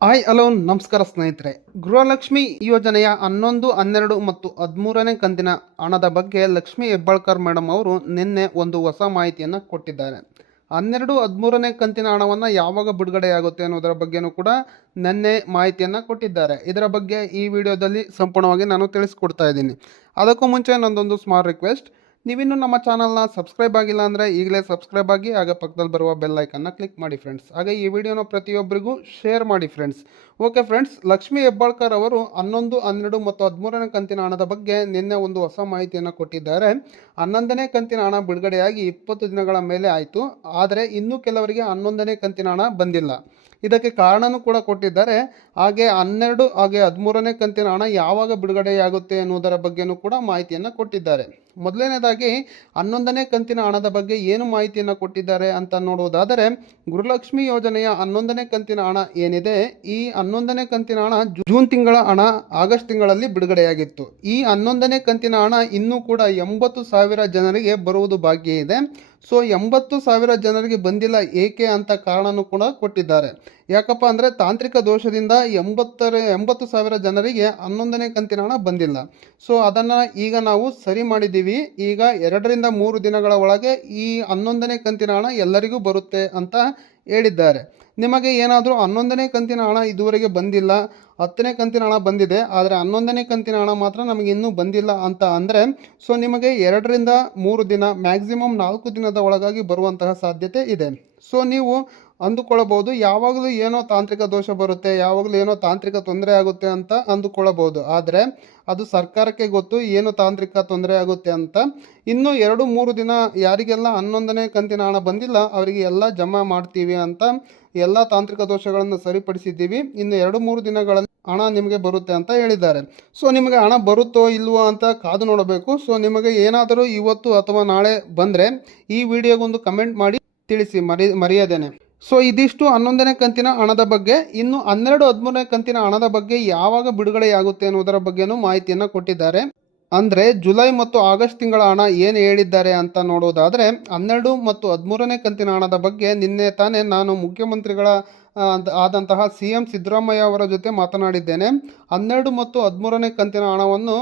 Hi hello ನಮಸ್ಕಾರ ಸ್ನೇಹಿತರೆ. ಗೃಹಲಕ್ಷ್ಮಿ ಯೋಜನೆಯ 11, 12 ಮತ್ತು 13ನೇ ಕಂತಿನ ಹಣದ ಬಗ್ಗೆ ಲಕ್ಷ್ಮಿ ಹೆಬ್ಬಾಳ್ಕರ್ ಮೇಡಮ್ ಅವರು ನಿನ್ನೆ ಒಂದು ಹೊಸ ಮಾಹಿತಿಯನ್ನು ಕೊಟ್ಟಿದ್ದಾರೆ. 12, 13ನೇ ಕಂತಿನ ಹಣವನ್ನು ಯಾವಾಗ ಬಿಡುಗಡೆಯಾಗುತ್ತೆ ಅನ್ನೋದರ ಬಗ್ಗೆನೂ ಕೂಡ ನಿನ್ನೆ ಮಾಹಿತಿಯನ್ನು ಕೊಟ್ಟಿದ್ದಾರೆ. ಇದರ ಬಗ್ಗೆ ಈ ವಿಡಿಯೋದಲ್ಲಿ ಸಂಪೂರ್ಣವಾಗಿ ನಾನು ತಿಳಿಸ್ಕೊಡ್ತಾ ಇದ್ದೀನಿ. ಅದಕ್ಕೂ ಮುಂಚೆ ನನ್ನದೊಂದು ಸ್ಮಾಲ್ ರಿಕ್ವೆಸ್ಟ್, ನೀವಿನ್ನೂ ನಮ್ಮ ಚಾನಲ್ನ ಸಬ್ಸ್ಕ್ರೈಬ್ ಆಗಿಲ್ಲ ಅಂದರೆ ಈಗಲೇ ಸಬ್ಸ್ಕ್ರೈಬ್ ಆಗಿ, ಹಾಗೆ ಪಕ್ಕದಲ್ಲಿ ಬರುವ ಬೆಲ್ ಐಕನ್ನ ಕ್ಲಿಕ್ ಮಾಡಿ ಫ್ರೆಂಡ್ಸ್. ಹಾಗೆ ಈ ವಿಡಿಯೋನ ಪ್ರತಿಯೊಬ್ಬರಿಗೂ ಶೇರ್ ಮಾಡಿ friends. Okay friends, Lakshmi Hebbalkar ಅವರು 11, 12 ಮತ್ತು 13ನೇ ಕಂತಿನ ಹಣದ ಬಗ್ಗೆ ನಿನ್ನೆ ಒಂದು ಹೊಸ ಮಾಹಿತಿಯನ್ನು ಕೊಟ್ಟಿದ್ದಾರೆ. 11ನೇ ಕಂತಿನ ಹಣ ಬಿಡುಗಡೆಯಾಗಿ 20 ದಿನಗಳ ಮೇಲೆ ಆಯಿತು. ಆದರೆ ಇನ್ನೂ ಕೆಲವರಿಗೆ 11ನೇ ಕಂತಿನ ಹಣ ಬಂದಿಲ್ಲ. ಇದಕ್ಕೆ ಕಾರಣನೂ ಕೂಡ ಕೊಟ್ಟಿದ್ದಾರೆ. ಹಾಗೆ 12 ಹಾಗೆ 13ನೇ ಕಂತಿನ ಹಣ ಯಾವಾಗ ಬಿಡುಗಡೆಯಾಗುತ್ತೆ ಎನ್ನುವುದರ ಬಗ್ಗೆನೂ ಕೂಡ ಮಾಹಿತಿಯನ್ನು ಕೊಟ್ಟಿದ್ದಾರೆ. ಮೊದಲನೇದಾಗಿ 11ನೇ ಕಂತಿನ ಹಣದ ಬಗ್ಗೆ ಏನು ಮಾಹಿತಿಯನ್ನು ಕೊಟ್ಟಿದ್ದಾರೆ ಅಂತ ನೋಡುವುದಾದರೆ, ಗೃಹಲಕ್ಷ್ಮಿ ಯೋಜನೆಯ 11ನೇ ಕಂತಿನ ಹಣ ಏನಿದೆ, ಈ 11ನೇ ಕಂತಿನ ಹಣ ಜೂನ್ ತಿಂಗಳ ಹಣ ಆಗಸ್ಟ್ ತಿಂಗಳಲ್ಲಿ ಬಿಡುಗಡೆಯಾಗಿತ್ತು. ಈ 11ನೇ ಕಂತಿನ ಹಣ ಇನ್ನೂ ಕೂಡ 80,000 ಜನರಿಗೆ ಬರುವುದು ಬಾಕಿ ಇದೆ. ಸೊ 80,000 ಜನರಿಗೆ ಬಂದಿಲ್ಲ ಏಕೆ ಅಂತ ಕಾರಣನೂ ಕೂಡ ಕೊಟ್ಟಿದ್ದಾರೆ. ಯಾಕಪ್ಪ ಅಂದರೆ ತಾಂತ್ರಿಕ ದೋಷದಿಂದ 80,000 ಜನರಿಗೆ 11ನೇ ಕಂತಿನ ಹಣ ಬಂದಿಲ್ಲ. ಸೊ ಅದನ್ನು ಈಗ ನಾವು ಸರಿ ಮಾಡಿದ್ದೀವಿ. ಈಗ 2ರಿಂದ 3 ದಿನಗಳ ಒಳಗೆ ಈ 11ನೇ ಕಂತಿನ ಹಣ ಎಲ್ಲರಿಗೂ ಬರುತ್ತೆ ಅಂತ ಹೇಳಿದ್ದಾರೆ. ನಿಮಗೆ ಏನಾದರೂ 11ನೇ ಕಂತಿನ ಹಣ ಇದುವರೆಗೆ ಬಂದಿಲ್ಲ, 10ನೇ ಕಂತಿನ ಹಣ ಬಂದಿದೆ, ಆದರೆ 11ನೇ ಕಂತಿನ ಹಣ ಮಾತ್ರ ನಮಗೆ ಇನ್ನೂ ಬಂದಿಲ್ಲ ಅಂತ ಅಂದರೆ, ಸೊ ನಿಮಗೆ 2ರಿಂದ 3 ದಿನ, ಮ್ಯಾಕ್ಸಿಮಮ್ 4 ದಿನದ ಒಳಗಾಗಿ ಬರುವಂತಹ ಸಾಧ್ಯತೆ ಇದೆ. ಸೊ ನೀವು ಅಂದುಕೊಳ್ಳಬಹುದು ಯಾವಾಗಲೂ ಏನೋ ತಾಂತ್ರಿಕ ದೋಷ ಬರುತ್ತೆ, ಯಾವಾಗಲೂ ಏನೋ ತಾಂತ್ರಿಕ ತೊಂದರೆ ಆಗುತ್ತೆ ಅಂತ ಅಂದುಕೊಳ್ಳಬಹುದು. ಆದರೆ ಅದು ಸರ್ಕಾರಕ್ಕೆ ಗೊತ್ತು ಏನು ತಾಂತ್ರಿಕ ತೊಂದರೆ ಆಗುತ್ತೆ ಅಂತ. ಇನ್ನು 2-3 ದಿನ ಯಾರಿಗೆಲ್ಲ 11ನೇ ಕಂತಿನ ಹಣ ಬಂದಿಲ್ಲ ಅವರಿಗೆ ಎಲ್ಲ ಜಮಾ ಮಾಡ್ತೀವಿ ಅಂತ, ಎಲ್ಲ ತಾಂತ್ರಿಕ ದೋಷಗಳನ್ನು ಸರಿಪಡಿಸಿದ್ದೀವಿ, ಇನ್ನು 2-3 ದಿನಗಳಲ್ಲಿ ಹಣ ನಿಮಗೆ ಬರುತ್ತೆ ಅಂತ ಹೇಳಿದ್ದಾರೆ. ಸೊ ನಿಮಗೆ ಹಣ ಬರುತ್ತೋ ಇಲ್ವೋ ಅಂತ ಕಾದು ನೋಡಬೇಕು. ಸೊ ನಿಮಗೆ ಏನಾದರೂ ಇವತ್ತು ಅಥವಾ ನಾಳೆ ಬಂದರೆ ಈ ವಿಡಿಯೋಗೊಂದು ಕಮೆಂಟ್ ಮಾಡಿ ತಿಳಿಸಿ ಮರೆಯದೇನೆ. ಸೊ ಇದಿಷ್ಟು 11ನೇ ಕಂತಿನ ಹಣದ ಬಗ್ಗೆ. ಇನ್ನು 12, 13ನೇ ಕಂತಿನ ಹಣದ ಬಗ್ಗೆ ಯಾವಾಗ ಬಿಡುಗಡೆಯಾಗುತ್ತೆ ಅನ್ನೋದರ ಬಗ್ಗೆನೂ ಮಾಹಿತಿಯನ್ನು ಕೊಟ್ಟಿದ್ದಾರೆ. ಅಂದರೆ ಜುಲೈ ಮತ್ತು ಆಗಸ್ಟ್ ತಿಂಗಳ ಹಣ ಏನು ಹೇಳಿದ್ದಾರೆ ಅಂತ ನೋಡೋದಾದರೆ, 12 ಮತ್ತು 13ನೇ ಕಂತಿನ ಹಣದ ಬಗ್ಗೆ ನಿನ್ನೆ ತಾನೇ ನಾನು ಮುಖ್ಯಮಂತ್ರಿಗಳ ಆದಂತಹ CM ಸಿದ್ದರಾಮಯ್ಯ ಅವರ ಜೊತೆ ಮಾತನಾಡಿದ್ದೇನೆ. 12 ಮತ್ತು 13ನೇ ಕಂತಿನ ಹಣವನ್ನು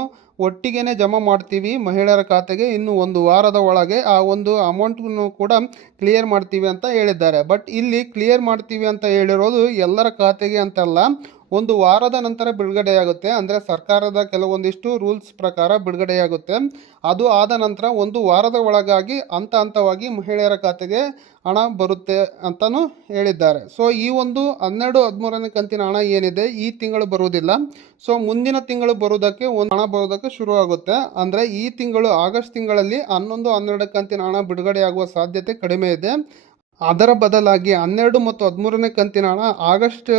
ಒಟ್ಟಿಗೆ ಜಮಾ ಮಾಡ್ತೀವಿ ಮಹಿಳೆಯರ ಖಾತೆಗೆ, ಇನ್ನು 1 ವಾರದ ಒಳಗೆ ಆ ಒಂದು ಅಮೌಂಟನ್ನು ಕೂಡ ಕ್ಲಿಯರ್ ಮಾಡ್ತೀವಿ ಅಂತ ಹೇಳಿದ್ದಾರೆ. ಬಟ್ ಇಲ್ಲಿ ಕ್ಲಿಯರ್ ಮಾಡ್ತೀವಿ ಅಂತ ಹೇಳಿರೋದು ಎಲ್ಲರ ಖಾತೆಗೆ ಅಂತಲ್ಲ, 1 ವಾರದ ನಂತರ ಬಿಡುಗಡೆಯಾಗುತ್ತೆ. ಅಂದರೆ ಸರ್ಕಾರದ ಕೆಲವೊಂದಿಷ್ಟು ರೂಲ್ಸ್ ಪ್ರಕಾರ ಬಿಡುಗಡೆಯಾಗುತ್ತೆ. ಅದು ಆದ ನಂತರ 1 ವಾರದ ಒಳಗಾಗಿ ಹಂತವಾಗಿ ಮಹಿಳೆಯರ ಖಾತೆಗೆ ಹಣ ಬರುತ್ತೆ ಅಂತಲೂ ಹೇಳಿದ್ದಾರೆ. ಸೊ ಈ ಒಂದು 12, 13ನೇ ಕಂತಿನ ಹಣ ಏನಿದೆ ಈ ತಿಂಗಳು ಬರುವುದಿಲ್ಲ. ಸೊ ಮುಂದಿನ ತಿಂಗಳು ಬರುವುದಕ್ಕೆ ಹಣ ಬರುವುದಕ್ಕೆ ಶುರುವಾಗುತ್ತೆ. ಅಂದರೆ ಈ ತಿಂಗಳು ಆಗಸ್ಟ್ ತಿಂಗಳಲ್ಲಿ 11, 12 ಕಂತಿನ ಹಣ ಬಿಡುಗಡೆಯಾಗುವ ಸಾಧ್ಯತೆ ಕಡಿಮೆ ಇದೆ. ಅದರ ಬದಲಾಗಿ 12 ಮತ್ತು 13ನೇ ಕಂತಿನ ಹಣ ಆಗಸ್ಟ್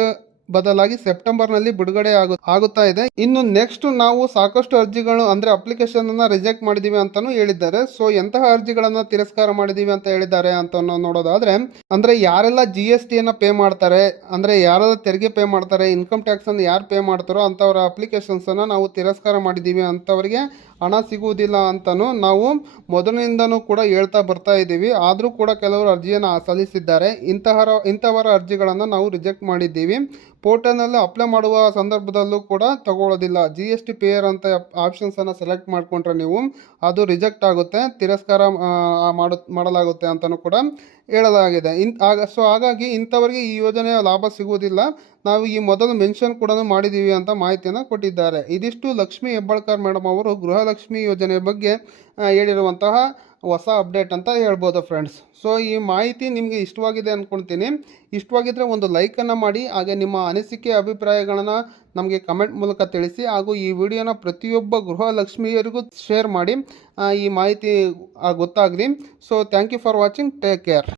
ಬದಲಾಗಿ ಸೆಪ್ಟೆಂಬರ್ನಲ್ಲಿ ಬಿಡುಗಡೆ ಆಗುತ್ತಾ ಇದೆ. ಇನ್ನು ನೆಕ್ಸ್ಟ್ ನಾವು ಸಾಕಷ್ಟು ಅರ್ಜಿಗಳು ಅಂದರೆ ಅಪ್ಲಿಕೇಶನ್ ಅನ್ನ ರಿಜೆಕ್ಟ್ ಮಾಡಿದೀವಿ ಅಂತಾನೂ ಹೇಳಿದ್ದಾರೆ. ಸೊ ಎಂತಹ ಅರ್ಜಿಗಳನ್ನ ತಿರಸ್ಕಾರ ಮಾಡಿದೀವಿ ಅಂತ ಹೇಳಿದ್ದಾರೆ ಅಂತ ನೋಡೋದಾದ್ರೆ, ಅಂದ್ರೆ ಯಾರೆಲ್ಲ GST ಅನ್ನ ಪೇ ಮಾಡ್ತಾರೆ, ಅಂದ್ರೆ ಯಾರೆಲ್ಲ ತೆರಿಗೆ ಪೇ ಮಾಡ್ತಾರೆ, ಇನ್ಕಮ್ ಟ್ಯಾಕ್ಸ್ ಅನ್ನು ಯಾರು ಪೇ ಮಾಡ್ತಾರೋ ಅಂತವರ ಅಪ್ಲಿಕೇಶನ್ಸ್ ಅನ್ನ ನಾವು ತಿರಸ್ಕಾರ ಮಾಡಿದೀವಿ, ಅಂತವರಿಗೆ ಹಣ ಸಿಗುವುದಿಲ್ಲ ಅಂತಲೂ ನಾವು ಮೊದಲಿನಿಂದನೂ ಕೂಡ ಹೇಳ್ತಾ ಬರ್ತಾ ಇದ್ದೀವಿ. ಆದರೂ ಕೂಡ ಕೆಲವರು ಅರ್ಜಿಯನ್ನು ಸಲ್ಲಿಸಿದ್ದಾರೆ. ಇಂಥವರ ಅರ್ಜಿಗಳನ್ನು ನಾವು ರಿಜೆಕ್ಟ್ ಮಾಡಿದ್ದೀವಿ. ಪೋರ್ಟಲ್ನಲ್ಲಿ ಅಪ್ಲೈ ಮಾಡುವ ಸಂದರ್ಭದಲ್ಲೂ ಕೂಡ ತಗೊಳ್ಳೋದಿಲ್ಲ. GST ಪೇಯರ್ ಅಂತ ಆಪ್ಷನ್ಸನ್ನು ಸೆಲೆಕ್ಟ್ ಮಾಡಿಕೊಂಡ್ರೆ ನೀವು ಅದು ರಿಜೆಕ್ಟ್ ಆಗುತ್ತೆ, ತಿರಸ್ಕಾರ ಮಾಡಲಾಗುತ್ತೆ ಅಂತಲೂ ಕೂಡ ಹೇಳಲಾಗಿದೆ. ಸೊ ಹಾಗಾಗಿ ಇಂಥವರಿಗೆ ಈ ಯೋಜನೆಯ ಲಾಭ ಸಿಗುವುದಿಲ್ಲ. ನಾವು ಈ ಮೊದಲು ಮೆನ್ಷನ್ ಕೂಡ ಮಾಡಿದ್ದೀವಿ ಅಂತ ಮಾಹಿತಿಯನ್ನು ಕೊಟ್ಟಿದ್ದಾರೆ. ಇದಿಷ್ಟು ಲಕ್ಷ್ಮಿ ಹೆಬ್ಬಾಳ್ಕರ್ ಮೇಡಮ್ ಅವರು ಗೃಹಲಕ್ಷ್ಮಿ ಯೋಜನೆಯ ಬಗ್ಗೆ ಹೇಳಿರುವಂತಹ ಹೊಸ ಅಪ್ಡೇಟ್ ಅಂತ ಹೇಳ್ಬೋದು ಫ್ರೆಂಡ್ಸ್. ಸೊ ಈ ಮಾಹಿತಿ ನಿಮಗೆ ಇಷ್ಟವಾಗಿದೆ ಅಂದ್ಕೊಳ್ತೀನಿ. ಇಷ್ಟವಾಗಿದ್ದರೆ ಒಂದು ಲೈಕನ್ನು ಮಾಡಿ, ಹಾಗೆ ನಿಮ್ಮ ಅನಿಸಿಕೆ ಅಭಿಪ್ರಾಯಗಳನ್ನು ನಮಗೆ ಕಮೆಂಟ್ ಮೂಲಕ ತಿಳಿಸಿ, ಹಾಗೂ ಈ ವಿಡಿಯೋನ ಪ್ರತಿಯೊಬ್ಬ ಗೃಹಲಕ್ಷ್ಮಿಯರಿಗೂ ಶೇರ್ ಮಾಡಿ ಈ ಮಾಹಿತಿ ಗೊತ್ತಾಗಲಿ. So thank you for watching. Take care.